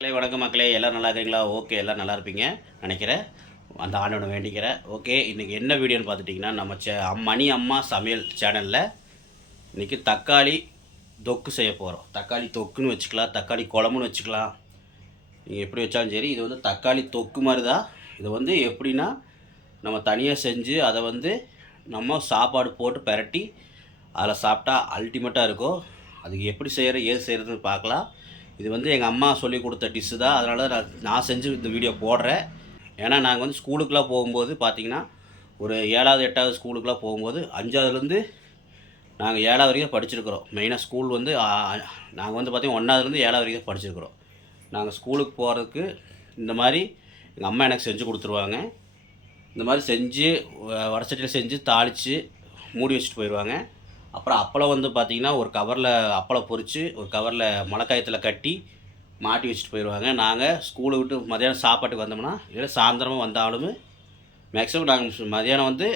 மக்களே வணக்கம் மக்களே. எல்லாம் நல்லா இருக்கீங்களா ஓகே எல்லாம் நல்லா இருப்பீங்க நினைக்கிறேன். அந்த ஆண்டோட வேண்டிக்கிறேன். ஓகே இன்றைக்கி என்ன வீடியோன்னு பார்த்துட்டிங்கன்னா நம்ம சே மணி அம்மா சமையல் சேனலில் இன்றைக்கி தக்காளி தொக்கு செய்ய போகிறோம் தக்காளி தொக்குன்னு வச்சுக்கலாம் தக்காளி குழம்புன்னு வச்சுக்கலாம். நீங்கள் எப்படி வச்சாலும் சரி இது வந்து தக்காளி தொக்கு மாதிரி தான் இது வந்து எப்படின்னா நம்ம தனியாக செஞ்சு அதை வந்து நம்ம சாப்பாடு போட்டு பரட்டி அதில் சாப்பிட்டா அல்டிமேட்டாக இருக்கும். அதுக்கு எப்படி செய்கிற ஏது செய்கிறதுன்னு பார்க்கலாம். இது வந்து எங்கள் அம்மா சொல்லி கொடுத்த டிஷ்ஷு தான். அதனால தான் நான் நான் செஞ்சு இந்த வீடியோ போடுறேன். ஏன்னா நாங்கள் வந்து ஸ்கூலுக்குலாம் போகும்போது பார்த்திங்கன்னா ஒரு ஏழாவது எட்டாவது ஸ்கூலுக்குலாம் போகும்போது அஞ்சாவதுலேருந்து நாங்கள் ஏழாவது வரைக்கும் படிச்சிருக்கிறோம். மெயினாக ஸ்கூல் வந்து நாங்கள் வந்து பார்த்திங்கன்னா ஒன்றாவதுலேருந்து ஏழாவது வரைக்கும் படிச்சிருக்கிறோம். நாங்கள் ஸ்கூலுக்கு போகிறதுக்கு இந்த மாதிரி எங்கள் அம்மா எனக்கு செஞ்சு கொடுத்துருவாங்க. இந்த மாதிரி செஞ்சு வடச்சட்டியில் செஞ்சு தாளித்து மூடி வச்சுட்டு போயிடுவாங்க அப்புறம் அப்பளம் வந்து பார்த்திங்கன்னா ஒரு கவரில் அப்பளம் பொறித்து ஒரு கவரில் மழைக்காயத்தில் கட்டி மாட்டி வச்சுட்டு போயிடுவாங்க நாங்கள் ஸ்கூலை விட்டு மதியானம் சாப்பாட்டுக்கு வந்தோம்னா இல்லை சாயந்தரமாக வந்தாலும் மேக்ஸிமம் நாங்கள் மதியானம் வந்து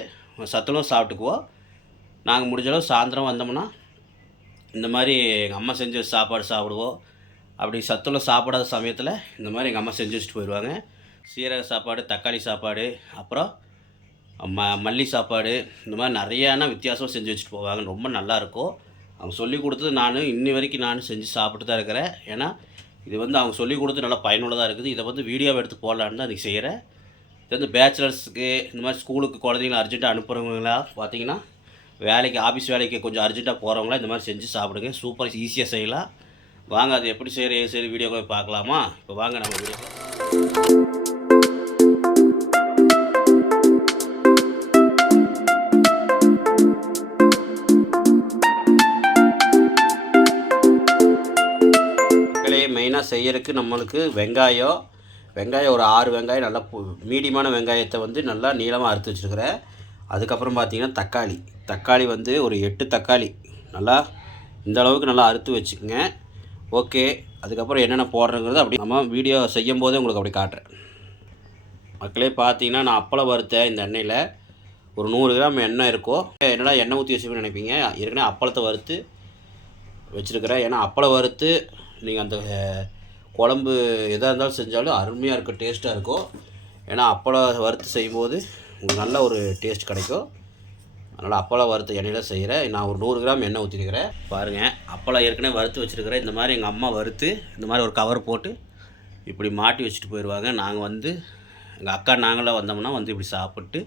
சத்துணவு சாப்பிட்டுக்குவோம். நாங்கள் முடிஞ்ச அளவு சாயந்தரம் வந்தோம்னா இந்த மாதிரி எங்கள் அம்மா செஞ்ச சாப்பாடு சாப்பிடுவோம். அப்படி சத்துள்ள சாப்பிடாத சமயத்தில் இந்த மாதிரி எங்கள் அம்மா செஞ்சு வச்சுட்டு போயிடுவாங்க சீரக சாப்பாடு தக்காளி சாப்பாடு அப்புறம் ம மல்லி சாப்பாடு இந்த மாதிரி நிறையான வித்தியாசம் செஞ்சு வச்சுட்டு போவாங்க. ரொம்ப நல்லாயிருக்கும் அவங்க சொல்லி கொடுத்தது நான் இன்னி வரைக்கும் நான் செஞ்சு சாப்பிட்டு தான் இருக்கிறேன். ஏன்னா இது வந்து அவங்க சொல்லி கொடுத்து நல்லா பயனுள்ளதாக இருக்குது. இதை வந்து வீடியோவை எடுத்து போடலான்னு தான் அன்றைக்கி செய்கிறேன் இது வந்து பேச்சுலர்ஸுக்கு இந்த மாதிரி ஸ்கூலுக்கு குழந்தைங்கள அர்ஜென்ட்டாக அனுப்புகிறவங்களா பார்த்தீங்கன்னா வேலைக்கு ஆஃபீஸ் வேலைக்கு கொஞ்சம் அர்ஜென்ட்டாக போகிறவங்களா இந்த மாதிரி செஞ்சு சாப்பிடுங்க. சூப்பர் ஈஸியாக செய்யலாம். வாங்க அது எப்படி செய்கிற ஏது செய்கிற வீடியோ போய் பார்க்கலாமா? இப்போ வாங்க நம்ம வீடியோ செய்யறதுக்கு நம்மளுக்கு வெங்காயம் வெங்காயம் ஒரு ஆறு வெங்காயம் நல்லா மீடியமான வெங்காயத்தை வந்து நல்லா நீளமாக அறுத்து வச்சுருக்கிறேன் அதுக்கப்புறம் பார்த்தீங்கன்னா தக்காளி. தக்காளி வந்து ஒரு எட்டு தக்காளி. நல்லா இந்த அளவுக்கு நல்லா அறுத்து வச்சுக்கோங்க. ஓகே. அதுக்கப்புறம் என்னென்ன போடுறங்கிறது அப்படி நம்ம வீடியோ செய்யும் போதே உங்களுக்கு அப்படி காட்டுறேன். மக்களே பார்த்தீங்கன்னா நான் அப்பளம் வறுத்தேன் இந்த எண்ணெயில் ஒரு நூறு கிராம் எண்ணெய் இருக்கோ என்னடா எண்ணெய் ஊற்றி வச்சுக்கணும்னு நினைப்பீங்க? ஏற்கனவே அப்பளத்தை வறுத்து வச்சுருக்கிறேன். ஏன்னா அப்பளம் வறுத்து நீங்கள் அந்த குழம்பு எதாக இருந்தாலும் செஞ்சாலும் அருமையாக இருக்கும் டேஸ்ட்டாக இருக்கும். ஏன்னா அப்பளம் வறுத்து செய்யும்போது நல்ல ஒரு டேஸ்ட் கிடைக்கும். அதனால் அப்பளம் வறுத்த எண்ணெயில் செய்கிறேன் நான் ஒரு நூறு கிராம் எண்ணெய் ஊற்றிருக்கிறேன் பாருங்கள் அப்பளம் ஏற்கனவே வறுத்து வச்சுருக்கிறேன் இந்த மாதிரி எங்கள் அம்மா வறுத்து இந்த மாதிரி ஒரு கவர் போட்டு இப்படி மாட்டி வச்சுட்டு போயிடுவாங்க நாங்கள் வந்து எங்கள் அக்கா நாங்களாம் வந்தோம்னா வந்து இப்படி சாப்பிட்டு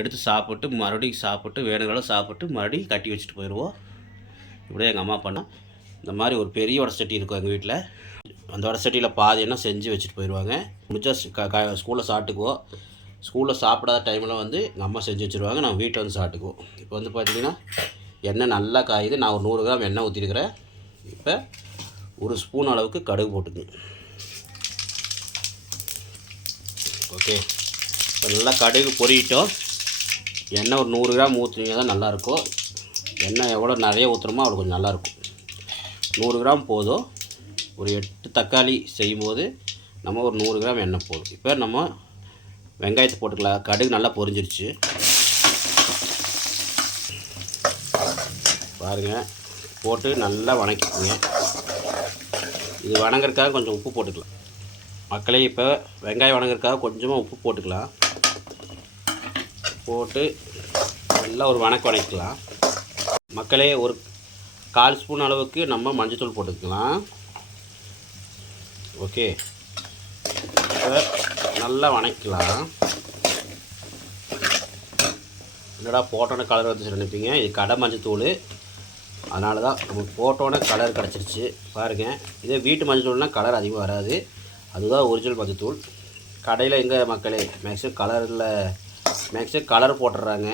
எடுத்து சாப்பிட்டு மறுபடியும் சாப்பிட்டு வேணுங்களும் சாப்பிட்டு மறுபடியும் கட்டி வச்சுட்டு போயிடுவோம் இப்படியே எங்கள் அம்மா பண்ணால் இந்த மாதிரி ஒரு பெரிய வடை சட்டி இருக்கும் எங்கள் வீட்டில் அந்த வடை சட்டியில் பாதி என்ன செஞ்சு வச்சுட்டு போயிடுவாங்க. முடிச்சா ஸ்கூலில் சாப்பிட்டுக்குவோம் ஸ்கூலில் சாப்பிடாத டைமில் வந்து எங்கள் அம்மா செஞ்சு வச்சுருவாங்க. நாங்கள் வீட்டில் வந்து சாப்பிட்டுக்குவோம் இப்போ வந்து பார்த்தீங்கன்னா எண்ணெய் நல்லா காயுது. நான் ஒரு நூறு கிராம் எண்ணெய் ஊற்றிருக்கிறேன் இப்போ ஒரு ஸ்பூன் அளவுக்கு கடுகு போட்டுக்குங்க ஓகே. இப்போ நல்லா கடுகு பொரியிட்டோம் எண்ணெய் ஒரு நூறு கிராம் ஊற்றுனீங்க தான் நல்லாயிருக்கும் எண்ணெய் எவ்வளோ நிறைய ஊற்றுறோமோ அவ்வளோ கொஞ்சம் நல்லாயிருக்கும் நூறு கிராம் போதும். ஒரு எட்டு தக்காளி செய்யும்போது நம்ம ஒரு நூறு கிராம் எண்ணெய் போதும். இப்போ நம்ம வெங்காயத்தை போட்டுக்கலாம். கடுகு நல்லா பொரிஞ்சிருச்சு. பாருங்கள் போட்டு நல்லா வணக்கிக்கோங்க. இது வணங்குறதுக்காக கொஞ்சம் உப்பு போட்டுக்கலாம். மக்களே இப்போ வெங்காயம் வணங்குறதுக்காக கொஞ்சமாக உப்பு போட்டுக்கலாம். போட்டு நல்லா ஒரு வணக்கம் வணக்கலாம் மக்களே ஒரு கால் ஸ்பூன் அளவுக்கு நம்ம மஞ்சத்தூள் போட்டுக்கலாம். ஓகே. இப்போ நல்லா வணக்கலாம் என்னடா போட்டோன்னே கலர் வந்துச்சு நினைப்பீங்க? இது கடை மஞ்சத்தூள் அதனால தான் நம்ம போட்டோன்னே கலர் கிடச்சிருச்சு. பாருங்கள் இதே வீட்டு மஞ்சத்தூள்னால் கலர் அதிகமாக வராது. அதுதான் ஒரிஜினல் மஞ்சத்தூள் கடையில் எங்கே மக்களே மேக்ஸிமம் கலரில் மேக்ஸிமம் கலர் போட்டுடுறாங்க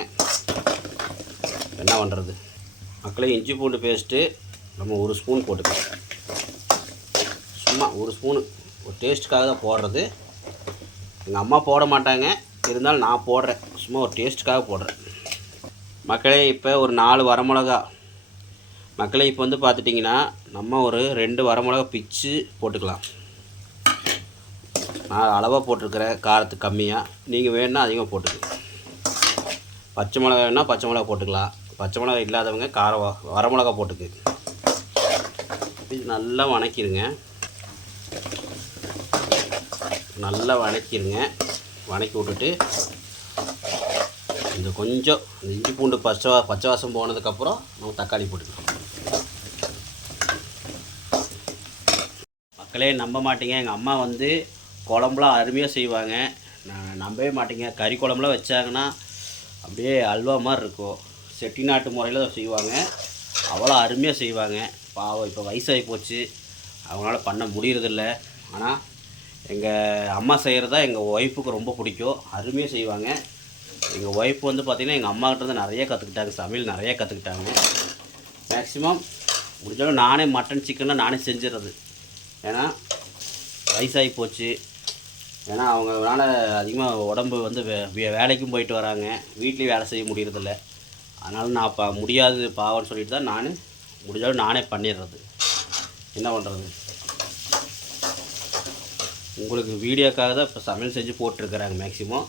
என்ன பண்ணுறது மக்களே இஞ்சி பூண்டு பேஸ்ட்டு நம்ம ஒரு ஸ்பூன் போட்டுக்கலாம். சும்மா ஒரு ஸ்பூனு. ஒரு டேஸ்ட்டுக்காக தான் போடுறது. எங்கள் அம்மா போட மாட்டாங்க. இருந்தாலும் நான் போடுறேன். சும்மா ஒரு டேஸ்ட்டுக்காக போடுறேன். மக்களே இப்போ ஒரு நாலு வரமிளகா. மக்களே இப்போ வந்து பார்த்துட்டிங்கன்னா நம்ம ஒரு ரெண்டு வரமிளகா பிச்சு போட்டுக்கலாம். நான் அளவாக போட்டிருக்கிறேன் காரத்துக்கு கம்மியாக நீங்கள் வேணுன்னா அதிகமாக போட்டுக்கலாம். பச்சை மிளகா வேணால் பச்சை மிளகா போட்டுக்கலாம். பச்சை மிளகா இல்லாதவங்க காரம் வரமிளகா போட்டுக்கு. இது நல்லா வணக்கிடுங்க. நல்லா வணக்கிடுங்க வணக்கி விட்டுட்டு இந்த கொஞ்சம் இந்த இஞ்சி பூண்டு பச்சை வா- பச்சை வாசம் போனதுக்கப்புறம் நம்ம தக்காளி போட்டுக்கலாம். மக்களே நம்ப மாட்டீங்க. எங்கள் அம்மா வந்து குழம்புலாம் அருமையாக செய்வாங்க. நான் நம்பவே மாட்டீங்க. கறி குழம்புலாம் வச்சாங்கன்னா அப்படியே அல்வா மாதிரி இருக்கும். செட்டிநாட்டு முறையில் செய்வாங்க. அவ்வளோ அருமையாக செய்வாங்க. பாவம் இப்போ வயசாகி போச்சு. அவங்களால பண்ண முடியறதில்ல. ஆனால் எங்கள் அம்மா செய்கிறது தான் எங்கள் ஒய்ஃபுக்கு ரொம்ப பிடிக்கும். அருமையாக செய்வாங்க. எங்கள் ஒய்ஃப் வந்து பார்த்திங்கன்னா எங்கள் அம்மாக்கிட்டேருந்து நிறைய கற்றுக்கிட்டாங்க சமையல் நிறைய கற்றுக்கிட்டாங்க மேக்ஸிமம் முடிஞ்சாலும் நானே மட்டன் சிக்கன்லாம் நானே செஞ்சிடறது ஏன்னா வயசாகி போச்சு. ஏன்னா அவங்களால அதிகமாக உடம்பு வந்து வே வே- வேலைக்கும் போயிட்டு வராங்க. வீட்லேயும் வேலை செய்ய முடியறதில்ல. அதனால் நான் இப்போ முடியாது பாவம்னு சொல்லிட்டு தான் நான் முடிஞ்சாலும் நானே பண்ணிடுறது என்ன பண்ணுறது உங்களுக்கு வீடியோக்காக தான் இப்போ சமையல் செஞ்சு போட்டிருக்கிறாங்க மேக்ஸிமம்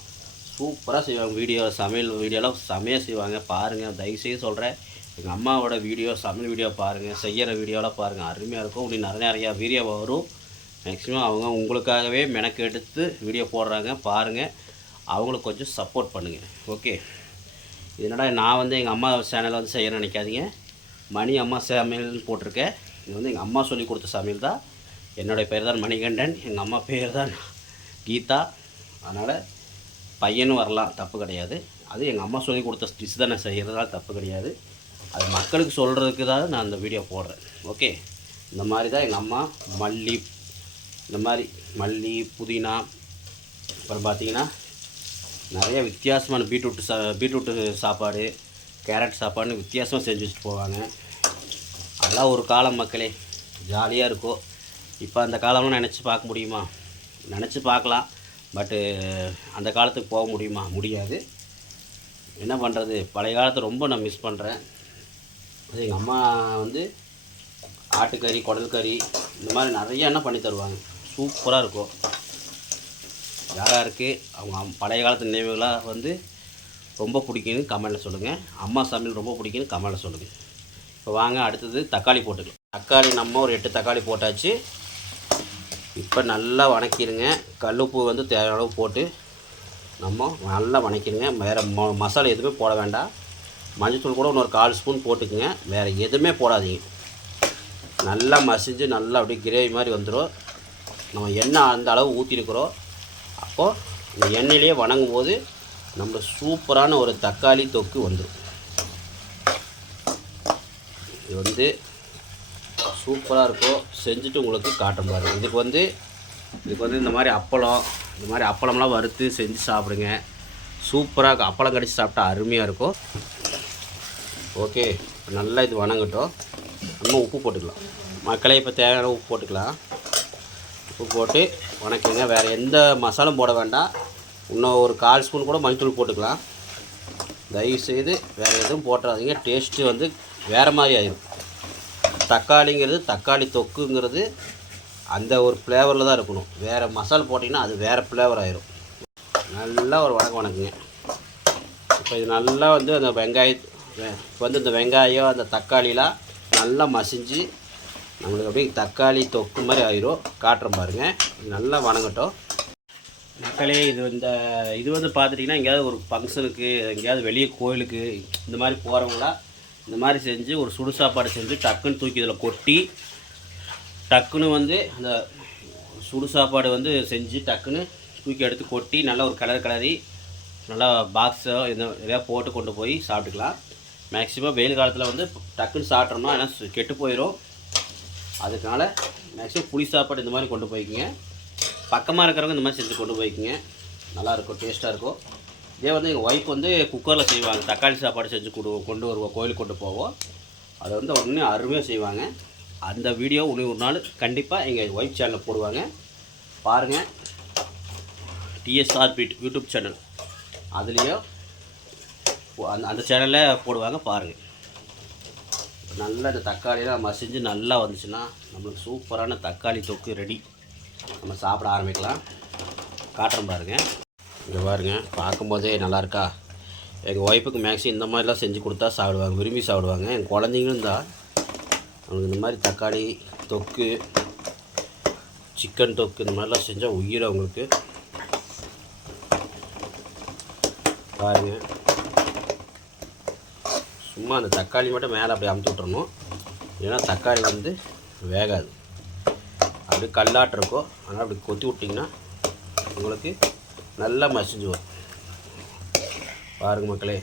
சூப்பராக செய்வாங்க வீடியோ சமையல் வீடியோலாம் செமையாக செய்வாங்க. பாருங்கள் தயவுசெய்து சொல்கிறேன் எங்கள் அம்மாவோட வீடியோ சமையல் வீடியோ பாருங்கள் செய்கிற வீடியோலாம் பாருங்கள் அருமையாக இருக்கும். இப்படி நிறைய நிறையா வீடியோ வரும். மேக்ஸிமம் அவங்க உங்களுக்காகவே மெனக்கெடுத்து வீடியோ போடுறாங்க. பாருங்கள் அவங்களுக்கு கொஞ்சம் சப்போர்ட் பண்ணுங்கள் ஓகே இதனால் நான் வந்து எங்கள் அம்மா சேனலை வந்து செய்ய நினைக்காதீங்க. மணி அம்மா சமையல்னு போட்டிருக்கேன். இது வந்து எங்கள் அம்மா சொல்லி கொடுத்த சமையல் தான். என்னுடைய பேர் தான் மணிகண்டன். எங்கள் அம்மா பேர் தான் கீதா. அதனால் பையனும் வரலாம் தப்பு கிடையாது. அது எங்கள் அம்மா சொல்லி கொடுத்த ஸ்டிச் தான் நான் செய்கிறதால தப்பு கிடையாது. அது மக்களுக்கு சொல்கிறதுக்கு தான் நான் அந்த வீடியோ போடுறேன். ஓகே இந்த மாதிரி தான் எங்கள் அம்மா மல்லி இந்த மாதிரி மல்லி புதினா அப்புறம் பார்த்தீங்கன்னா நிறைய வித்தியாசமான பீட்ரூட் சா பீட்ரூட்டு சாப்பாடு கேரட் சாப்பாடுன்னு வித்தியாசமாக செஞ்சு வச்சுட்டு போவாங்க. அதெல்லாம் ஒரு காலம் மக்களே ஜாலியாக இருக்கும் இப்போ அந்த காலம்லாம் நினச்சி பார்க்க முடியுமா? நினச்சி பார்க்கலாம். பட்டு அந்த காலத்துக்கு போக முடியுமா? முடியாது. என்ன பண்ணுறது பழைய காலத்தை ரொம்ப நான் மிஸ் பண்ணுறேன் அது எங்கள் அம்மா வந்து ஆட்டுக்கறி குடல் கறி இந்த மாதிரி நிறைய என்ன பண்ணி தருவாங்க. சூப்பராக இருக்கும். யாராக இருக்குது அவங்க அம்- பழைய காலத்து நினைவுகளாக வந்து ரொம்ப பிடிக்குன்னு கமெண்டில் சொல்லுங்கள் அம்மா சமையல் ரொம்ப பிடிக்குன்னு கமெண்டில் சொல்லுங்கள் இப்போ வாங்க அடுத்தது தக்காளி போட்டுக்கலாம். தக்காளி நம்ம ஒரு எட்டு தக்காளி போட்டாச்சு. இப்போ நல்லா வணக்கிடுங்க கல்லுப்பு வந்து தேவையான அளவு போட்டு நம்ம நல்லா வணக்கிடுங்க வேறு ம மசாலா எதுவுமே போட வேண்டாம். மஞ்சத்தூள் கூட இன்னொரு கால் ஸ்பூன் போட்டுக்குங்க. வேறு எதுவுமே போடாதீங்க. நல்லா மசிஞ்சு நல்லா அப்படியே கிரேவி மாதிரி வந்துடும் நம்ம எண்ணெய் அந்த அளவு ஊற்றிருக்கிறோம் அப்போது இந்த எண்ணெயிலேயே வணங்கும் போது நம்ம சூப்பரான ஒரு தக்காளி தொக்கு வந்துடும் இது வந்து சூப்பராக இருக்கும். செஞ்சுட்டு உங்களுக்கு காட்டும் பாருங்கள் இதுக்கு வந்து இதுக்கு வந்து இந்த மாதிரி அப்பளம் இந்த மாதிரி அப்பளம்லாம் வறுத்து செஞ்சு சாப்பிடுங்க. சூப்பராக அப்பளம் கடிச்சு சாப்பிட்டா அருமையாக இருக்கும். ஓகே. நல்லா இது வணங்கட்டும். நம்ம உப்பு போட்டுக்கலாம். மக்களே இப்போ தேவையான உப்பு போட்டுக்கலாம். உப்பு போட்டு வணக்கிங்க வேறு எந்த மசாலும் போட வேண்டாம். இன்னும் ஒரு கால் ஸ்பூன் கூட மஞ்சள் போட்டுக்கலாம். தயவுசெய்து வேறு எதுவும் போட்டுறாதீங்க. டேஸ்ட்டு வந்து வேறு மாதிரி ஆயிடும் தக்காளிங்கிறது தக்காளி தொக்குங்கிறது அந்த ஒரு ஃப்ளேவரில் தான் இருக்கணும். வேறு மசாலா போட்டிங்கன்னா அது வேறு ஃப்ளேவர் ஆயிரும். நல்லா ஒரு வணக்கம் வணக்குங்க. இப்போ இது நல்லா வந்து அந்த வெங்காய வெ- இப்போ வந்து இந்த வெங்காயம் அந்த தக்காளிலாம் நல்லா மசிஞ்சு நம்மளுக்கு அப்படியே தக்காளி தொக்கு மாதிரி ஆயிரும். காட்டுறோம் பாருங்க. இது நல்லா வணங்கட்டும். மக்களே இது இந்த இது வந்து பார்த்துட்டிங்கன்னா எங்கேயாவது ஒரு ஃபங்க்ஷனுக்கு எங்கேயாவது வெளியே கோயிலுக்கு இந்த மாதிரி போகிறவங்களா இந்த மாதிரி செஞ்சு ஒரு சுடு சாப்பாடு செஞ்சு டக்குன்னு தூக்கி இதில் கொட்டி டக்குன்னு வந்து அந்த சுடு சாப்பாடு வந்து செஞ்சு டக்குன்னு தூக்கி எடுத்து கொட்டி நல்லா ஒரு கலர் கலரி நல்லா பாக்ஸோ இந்த எதாவது போட்டு கொண்டு போய் சாப்பிட்டுக்கலாம். மேக்ஸிமம் வெயில் காலத்தில் வந்து டக்குன்னு சாப்பிட்றோம்னா ஏன்னா கெட்டு போயிடும் அதுக்கால மேக்ஸிமம் புளி சாப்பாடு இந்த மாதிரி கொண்டு போய்க்குங்க. பக்கமாக இருக்கிறவங்க இந்த மாதிரி செஞ்சு கொண்டு போய்க்குங்க. நல்லாயிருக்கும் டேஸ்ட்டாக இருக்கும். இதே வந்து எங்கள் ஒய்ஃப் வந்து குக்கரில் செய்வாங்க. தக்காளி சாப்பாடு செஞ்சு கொடு கொண்டு வருவோம் கோயிலுக்கு கொண்டு போவோம் அதை வந்து உடனே அருமையாக செய்வாங்க. அந்த வீடியோ இன்னும் ஒரு நாள் கண்டிப்பாக எங்கள் ஒய்ஃப் சேனலில் போடுவாங்க. பாருங்கள் டிஎஸ்ஆர்பி யூடியூப் சேனல் அதுலேயும் அந்த அந்த சேனலில் போடுவாங்க பாருங்கள் நல்லா இந்த தக்காளியெலாம் மசிஞ்சு நல்லா வந்துச்சுன்னா நம்மளுக்கு சூப்பரான தக்காளி தொக்கு ரெடி நம்ம சாப்பிட ஆரம்பிக்கலாம். காட்டுறேன் பாருங்க. இங்கே பாருங்க பார்க்கும்போதே நல்லாயிருக்கா? எங்கள் ஒய்ஃபுக்கு மேக்ஸிமம் இந்த மாதிரிலாம் செஞ்சு கொடுத்தா சாப்பிடுவாங்க விரும்பி சாப்பிடுவாங்க. என் குழந்தைங்களும் தான் அவங்களுக்கு இந்த மாதிரி தக்காளி தொக்கு சிக்கன் தொக்கு இந்த மாதிரிலாம் செஞ்சால் உயிர் அவங்களுக்கு. பாருங்க. சும்மா அந்த தக்காளி மட்டும் மேலே அப்படி அமுத்து விட்றணும் ஏன்னா தக்காளி வந்து வேகாது. அப்படி கல்லாட்டிருக்கோ அதனால் அப்படி கொத்தி விட்டிங்கன்னா உங்களுக்கு நல்லா மசிஞ்சு வரும் பாருங்க மக்களே.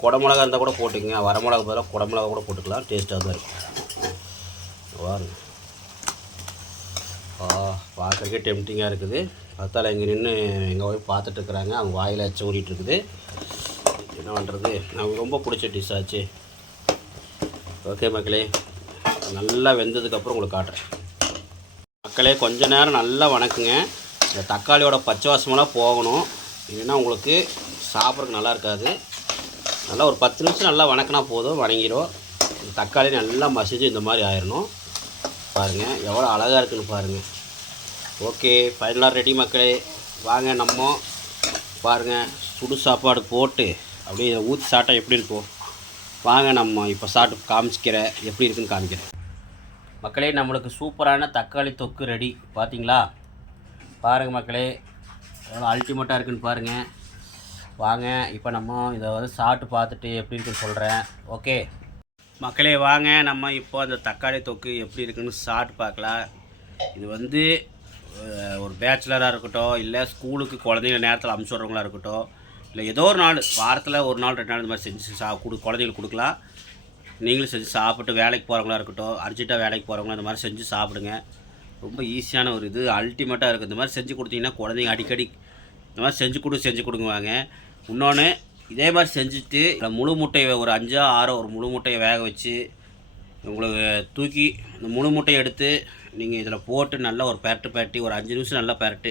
குடமிளகா இருந்தால் கூட போட்டுக்கங்க. வரமிளகா பதிலாக குடமிளகா கூட போட்டுக்கலாம். டேஸ்ட்டாக தான் இருக்கும். பாருங்க. ஆ பார்க்கறக்கே டெம்டிங்காக இருக்குது. பார்த்தால இங்கே நின்று எங்கள் ஒய்ஃப் பார்த்துட்டு இருக்கிறாங்க. அவங்க வாயில் எச்ச ஊறிட்டு இருக்குது. என்ன பண்ணுறது நமக்கு ரொம்ப பிடிச்ச டிஷ் ஆச்சு. ஓகே மக்களே. நல்லா வெந்ததுக்கப்புறம் உங்களுக்கு காட்டுறேன். மக்களே கொஞ்ச நேரம் நல்லா வணக்குங்க. இந்த தக்காளியோட பச்சை வாசமெல்லாம் போகணும். இல்லைன்னா உங்களுக்கு சாப்பிட்றதுக்கு நல்லா இருக்காது. நல்லா ஒரு பத்து நிமிஷம் நல்லா வணக்கினா போதும் வணங்கிடும் இந்த தக்காளி நல்லா மசிஞ்சு இந்த மாதிரி ஆயிடணும் பாருங்கள் எவ்வளோ அழகாக இருக்குன்னு பாருங்கள் ஓகே ஃபைனலாக ரெடி மக்களே. வாங்க நம்ம பாருங்கள் சுடு சாப்பாடு போட்டு அப்படியே ஊற்றி சாப்பிட்டா எப்படி இருக்கும்? வாங்க நம்ம இப்போ சாப்பிட்டு காமிச்சிக்கிறேன் எப்படி இருக்குன்னு காமிக்கிறேன். மக்களே நம்மளுக்கு சூப்பரான தக்காளி தொக்கு ரெடி பார்த்தீங்களா பாருங்கள் மக்களே எவ்வளோ அல்டிமேட்டாக இருக்குன்னு பாருங்கள் வாங்க இப்போ நம்ம இதை வந்து சாப்பிட்டு பார்த்துட்டு எப்படி இருக்குன்னு சொல்கிறேன் ஓகே மக்களே வாங்க நம்ம இப்போ அந்த தக்காளி தொக்கு எப்படி இருக்குன்னு சாப்பிட்டு பார்க்கலாம். இது வந்து ஒரு பேச்சுலராக இருக்கட்டும் இல்லை ஸ்கூலுக்கு குழந்தைங்க நேரத்தில் அமுச்சு விட்றவங்களா இருக்கட்டும் இல்லை ஏதோ ஒரு நாள் வாரத்தில் ஒரு நாள் ரெண்டு நாள் இந்த மாதிரி செஞ்சு சா கொடு குழந்தைங்களுக்கு கொடுக்கலாம். நீங்களும் செஞ்சு சாப்பிட்டு வேலைக்கு போகிறவங்களா இருக்கட்டும் அர்ஜென்ட்டாக வேலைக்கு போகிறவங்களா இந்த மாதிரி செஞ்சு சாப்பிடுங்க. ரொம்ப ஈஸியான ஒரு இது. அல்டிமேட்டாக இருக்குது இந்த மாதிரி செஞ்சு கொடுத்தீங்கன்னா குழந்தைங்க அடிக்கடி இந்த மாதிரி செஞ்சு கொடு செஞ்சு கொடுங்குவாங்க. இன்னொன்று இதே மாதிரி செஞ்சுட்டு இந்த முழு முட்டையை ஒரு அஞ்சோ ஆறோ ஒரு முழு முட்டையை வேக வச்சு உங்களுக்கு தூக்கி இந்த முழு முட்டையை எடுத்து நீங்கள் இதில் போட்டு நல்லா ஒரு பெரட்டு பெரட்டி ஒரு அஞ்சு நிமிஷம் நல்லா பெரட்டு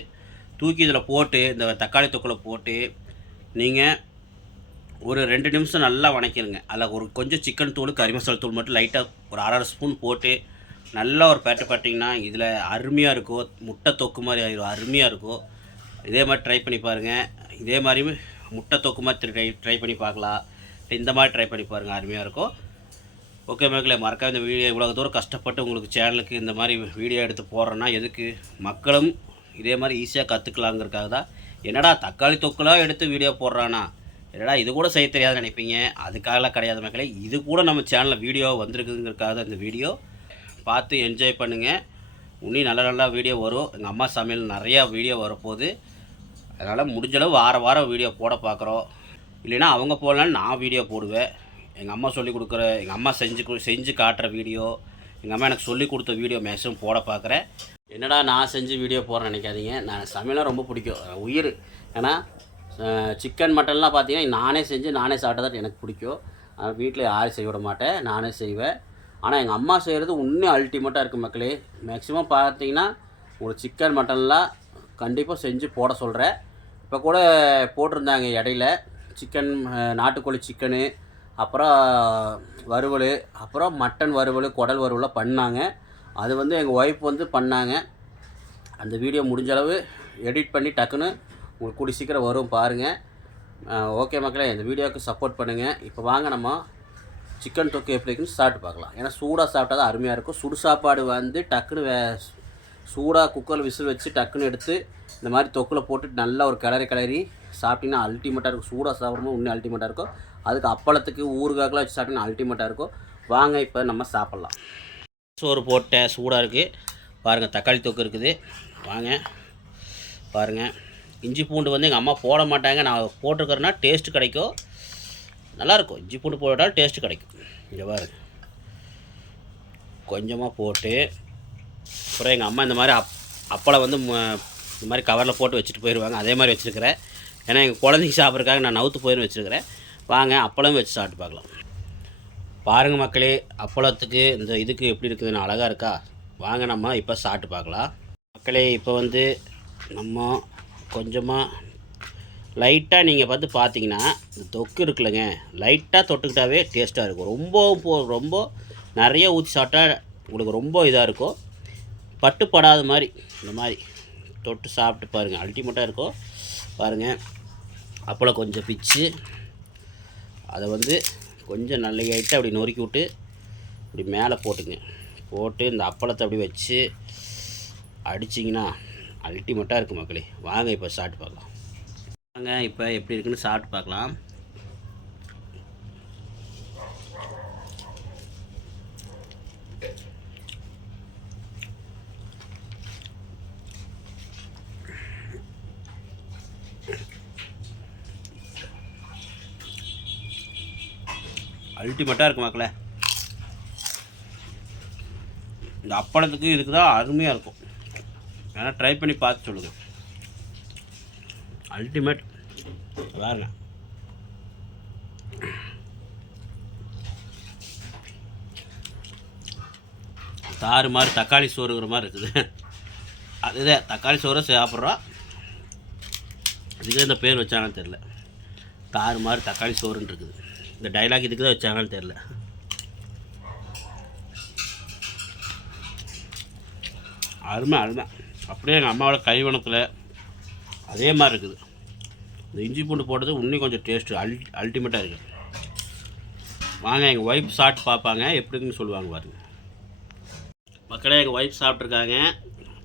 தூக்கி இதில் போட்டு இந்த தக்காளி தொக்கில் போட்டு நீங்கள் ஒரு ரெண்டு நிமிஷம் நல்லா வணக்கிடுங்க அதில் ஒரு கொஞ்சம் சிக்கன் தூள் கறி மசாலா தூள் மட்டும் லைட்டாக ஒரு அரை அரை ஸ்பூன் போட்டு நல்லா ஒரு பேட்டை பார்த்தீங்கன்னா இதில் அருமையாக இருக்கும் முட்டை தொக்கு மாதிரி ஆயிரும் அருமையாக இருக்கும் இதே மாதிரி ட்ரை பண்ணி பாருங்கள் இதே மாதிரி முட்டை தொக்கு மாதிரி ட்ரை ட்ரை பண்ணி பார்க்கலாம். இந்த மாதிரி ட்ரை பண்ணி பாருங்கள் அருமையாக இருக்கும் ஓகே மக்களே மறக்காம இந்த வீடியோ இவ்வளோ தூரம் கஷ்டப்பட்டு உங்களுக்கு சேனலுக்கு இந்த மாதிரி வீடியோ எடுத்து போடுறேன்னா எதுக்கு? மக்களும் இதே மாதிரி ஈஸியாக கற்றுக்கலாங்கிறதுக்காக தான். என்னடா தக்காளி தொக்குலாம் எடுத்து வீடியோ போடுறானா? என்னடா இது கூட செய்ய தெரியாது நினைப்பீங்க. அதுக்காகலாம் கிடையாது மக்களே. இது கூட நம்ம சேனலில் வீடியோ வந்திருக்குதுங்கிறதுக்காக தான் இந்த வீடியோ பார்த்து என்ஜாய் பண்ணுங்கள் இன்னும் நல்ல நல்ல வீடியோ வரும். எங்கள் அம்மா சமையல் நிறையா வீடியோ வரப்போகுது. அதனால் முடிஞ்சளவு வார வாரம் வீடியோ போட பார்க்குறோம் இல்லைன்னா அவங்க போடலாம் நான் வீடியோ போடுவேன். எங்கள் அம்மா சொல்லி கொடுக்குற எங்கள் அம்மா செஞ்சு செஞ்சு காட்டுற வீடியோ எங்கள் அம்மா எனக்கு சொல்லி கொடுத்த வீடியோ மேக்ஸிமம் போட பார்க்குறேன் என்னடா நான் செஞ்சு வீடியோ போடுறேன் நினைக்காதீங்க. நான் சமையலாம் ரொம்ப பிடிக்கும். உயிர். ஏன்னா சிக்கன் மட்டன்லாம் பார்த்தீங்கன்னா நானே செஞ்சு நானே சாப்பிட்டா எனக்கு பிடிக்கும். ஆனால் வீட்டில் யாரும் செய்ய விட மாட்டேன். நானே செய்வேன். ஆனால் எங்கள் அம்மா செய்கிறது இன்னும் அல்டிமேட்டாக இருக்குது மக்களே. மேக்ஸிமம் பார்த்தீங்கன்னா ஒரு சிக்கன் மட்டன்லாம் கண்டிப்பாக செஞ்சு போட சொல்கிறேன் இப்போ கூட போட்டிருந்தாங்க இடையில. சிக்கன் நாட்டுக்கோழி சிக்கனு அப்புறம் வறுவல் அப்புறம் மட்டன் வறுவல் குடல் வறுவலாக பண்ணாங்க. அது வந்து எங்கள் ஒய்ஃப் வந்து பண்ணாங்க. அந்த வீடியோ முடிஞ்ச அளவு எடிட் பண்ணி டக்குன்னு உங்களுக்கு கூடி சீக்கிரம் வரும் பாருங்கள் ஓகே மக்களே இந்த வீடியோவுக்கு சப்போர்ட் பண்ணுங்கள் இப்போ வாங்க நம்ம சிக்கன் தொக்கு எப்படி இருக்குன்னு சாப்பிட்டு பார்க்கலாம். ஏன்னா சூடாக சாப்பிட்டா தான் அருமையாக இருக்கும். சுடு சாப்பாடு வந்து டக்குன்னு வே சூடாக குக்கரில் விசில் வச்சு டக்குன்னு எடுத்து இந்த மாதிரி தொக்கில் போட்டு நல்லா ஒரு கிளறி கிளறி சாப்பிட்டீங்கன்னா அல்டிமேட்டாக இருக்கும். சூடாக சாப்பிடும்போது இன்னும் அல்டிமேட்டாக இருக்கும். அதுக்கு அப்பளத்துக்கு ஊறுகாக்கெலாம் வச்சு சாப்பிட்டீங்கன்னா அல்டிமேட்டாக இருக்கும். வாங்க இப்போ நம்ம சாப்பிட்லாம். சோறு போட்டேன் சூடாக இருக்குது பாருங்கள் தக்காளி தொக்கு இருக்குது. வாங்க பாருங்கள் இஞ்சி பூண்டு வந்து எங்கள் அம்மா போட மாட்டாங்க. நான் போட்டிருக்கறேன்னா டேஸ்ட்டு கிடைக்கும். நல்லாயிருக்கும். இஞ்சி பூண்டு போட்டால் டேஸ்ட் கிடைக்கும். இங்கே பாருங்க கொஞ்சமாக போட்டு அப்புறம் எங்கள் அம்மா இந்த மாதிரி அப் அப்பளம் வந்து ம- இந்த மாதிரி கவரில் போட்டு வச்சுட்டு போயிடுவாங்க அதே மாதிரி வச்சுருக்கிறேன். ஏன்னா எங்கள் குழந்தைங்க சாப்பிட்றதுக்காக நான் நவுத்து போயிருந்து வச்சுருக்கிறேன். வாங்க அப்பளம் வச்சு சாப்பிட்டு பார்க்கலாம். பாருங்கள் மக்களே அப்பளத்துக்கு இந்த இதுக்கு எப்படி இருக்குதுன்னு அழகாக இருக்கா? வாங்க நம்ம இப்போ சாப்பிட்டு பார்க்கலாம். மக்களே இப்போ வந்து நம்ம கொஞ்சமாக லைட்டாக நீங்கள் பார்த்து பார்த்தீங்கன்னா இந்த தொக்கு இருக்குல்லங்க லைட்டாக தொட்டுக்கிட்டாவே டேஸ்ட்டாக இருக்கும். ரொம்ப போ ரொம்ப நிறைய ஊற்றி சாப்பிட்டா உங்களுக்கு ரொம்ப இதாக இருக்கும். பட்டுப்படாத மாதிரி இந்த மாதிரி தொட்டு சாப்பிட்டு பாருங்கள் அல்டிமேட்டாக இருக்கும். பாருங்கள் அப்பளம் கொஞ்சம் பிச்சு அதை வந்து கொஞ்சம் நல்ல லைட்டாக அப்படி நொறுக்கி விட்டு இப்படி மேலே போட்டுங்க. போட்டு இந்த அப்பளத்தை அப்படி வச்சு அடிச்சிங்கன்னா அல்டிமேட்டாக இருக்கும் மக்களே. வாங்க இப்போ சாப்பிட்டு பார்க்கலாம். வாங்க இப்போ எப்படி இருக்குன்னு சாப்பிட்டு பார்க்கலாம். அல்டிமேட்டாக இருக்கும் மக்களே. இந்த அப்பளத்துக்கு இதுக்கு தான் அருமையாக இருக்கும். ஏன்னா ட்ரை பண்ணி பார்த்து சொல்லுங்கள் அல்டிமேட் வேறு தாறு மாதிரி தக்காளி சோறுங்கிற மாதிரி இருக்குது. அதுதான் தக்காளி சோறு சாப்பிட்றோம் இதுக்கு இந்த பேர் வச்சாங்கன்னு தெரில தாறு மாதிரி தக்காளி சோறுன்னு இருக்குது. இந்த டைலாக் இதுக்கு தான் வச்சாங்கன்னு தெரில அருமை அருமை. அப்படியே எங்கள் அம்மாவோட கைவனத்தில் அதே மாதிரி இருக்குது. இந்த இஞ்சி பூண்டு போட்டது இன்னும் கொஞ்சம் டேஸ்ட்டு அல் அல்டிமேட்டாக இருக்குது வாங்க எங்கள் ஒய்ஃப் சாப்பிட்டு பார்ப்பாங்க எப்படி இருக்குன்னு சொல்லுவாங்க பாருங்க. மக்களே எங்கள் ஒய்ஃப் சாப்பிட்ருக்காங்க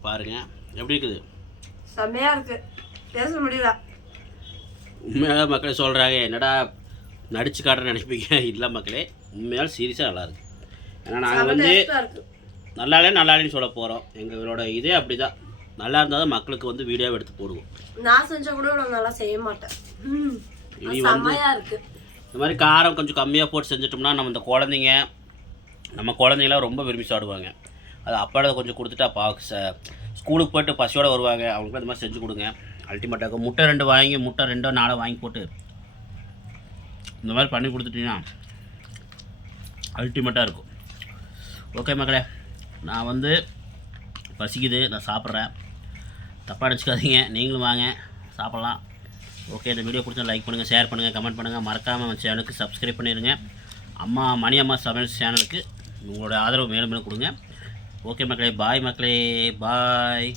பாருங்கள் எப்படி இருக்குது? செம்மையா இருக்கு. பேச முடியல. உண்மையாக மக்களே சொல்கிறாங்க என்னடா நடிச்சு காட்டுறேன்னு நினைப்பீங்க? இல்லை மக்களே உண்மையால் சீரியஸாக நல்லா இருக்கு. ஏன்னா நாங்கள் வந்து நல்லாலே நல்லாலேன்னு சொல்ல போகிறோம் எங்களோட இதே அப்படி தான் நல்லா இருந்தால் தான் மக்களுக்கு வந்து வீடியோ எடுத்து போடுவோம். நான் செஞ்சா கூட இவ்வளவு நல்லா செய்ய மாட்டேன். ம். இனி வந்து இருக்கு. இந்த மாதிரி காரம் கொஞ்சம் கம்மியாக போட்டு செஞ்சிட்டோம்னா நம்ம இந்த குழந்தைங்க நம்ம குழந்தைங்களாம் ரொம்ப விரும்பி சாப்பிடுவாங்க. அது அப்பாட கொஞ்சம் கொடுத்துட்டா பா ச- ஸ்கூலுக்கு போயிட்டு பசியோடு வருவாங்க. அவங்களுக்கு இந்த மாதிரி செஞ்சு கொடுங்க. அல்டிமேட்டாக முட்டை ரெண்டு வாங்கி முட்டை ரெண்டோ நாலோ வாங்கி போட்டு இந்த மாதிரி பண்ணி கொடுத்துட்டீங்கன்னா அல்டிமேட்டாக இருக்கும். ஓகே மக்களே நான் வந்து பசிக்குது நான் சாப்பிட்றேன். தப்பாக அடிச்சுக்காதீங்க நீங்களும் வாங்க சாப்பிட்லாம். ஓகே இந்த வீடியோ பிடிச்சா லைக் பண்ணுங்கள் ஷேர் பண்ணுங்கள் கமெண்ட் பண்ணுங்கள் மறக்காமல் சேனலுக்கு சப்ஸ்கிரைப் பண்ணிடுங்க அம்மா மணி அம்மா சமையல் சேனலுக்கு உங்களோட ஆதரவு மேலும் மேலும் கொடுங்க. ஓகே மக்களே பாய் மக்களே பாய்